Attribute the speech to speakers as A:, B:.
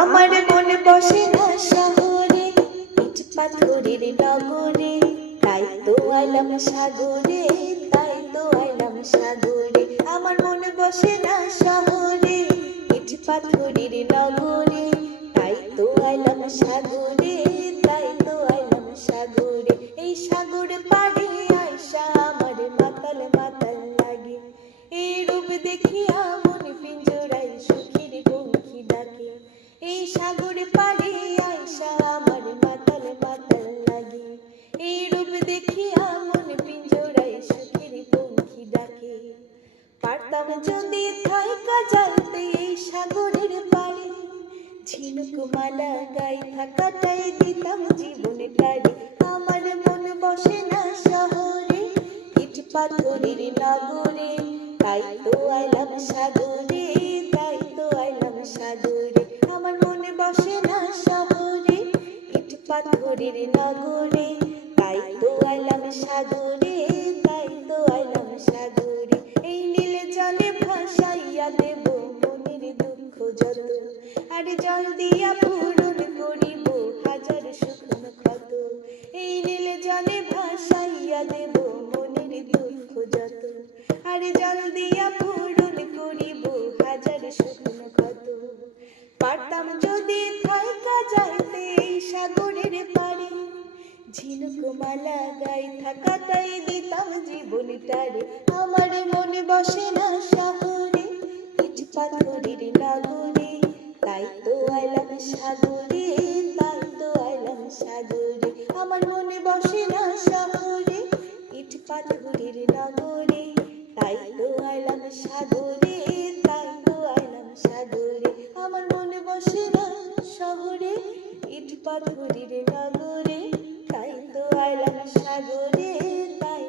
A: আমার মন বসে না শহরে ইট পাথরের নগরে। তাই তো আইলাম সাগরে তাই তো আইলাম সাগরে। আমার মন বসে না শহরে ইট পাথরের নগরে। তাই তো আইলাম সাগরে তাই তো আইলাম সাগরে। এই সাগর পাড়ে আইসা আমার মাতাল মাতাল লাগে। এই রূপ দেখিয়া সাগর পাড়ে আইসা আমার মাতাল মাতাল লাগে। এই রূপ দেখিয়া মন পিঞ্জরাই সুখীর পঙ্খী ডাকে। পারতাম যদি থাইকা যাইতে এই সাগরের পাড়ে। ঝিনুক মালা গাই থাকাটাই দিতাম জীবনে আমার মন বসে না শহরে, ইট পাথরের নগরে, তাই তো আইলাম সাগরে। পাথরের নগরে তাই তো আইলাম সাগরে তাই তো আইলাম সাগরে। এই নীলে জলে ভাসাইয়া দেব মনের দুঃখ যত আর জল দিয়া পূরণ করিব হাজার শুকনো ক্ষত। এই নীলে জলে ভাসাইয়া দেব মনের দুঃখ যত আর জল দিয়া পূরণ ঝিনুক মালা গাই থাকাটাই দিতাম জীবনটারে। আমার মনে বসে না শহরে ইট পাথরের নগরে। তাই তো আইলাম সাগরে, তাই তো আইলাম সাগরে। আমার মনে বসে না শহরে ইট পাথরের নগরে। তাই তো আইলাম সাগরে, তাই তো আইলাম সাগরে। আমার মনে বসে না শহরে ইট পাথরের নগরে। আইলাম সাগরে তাই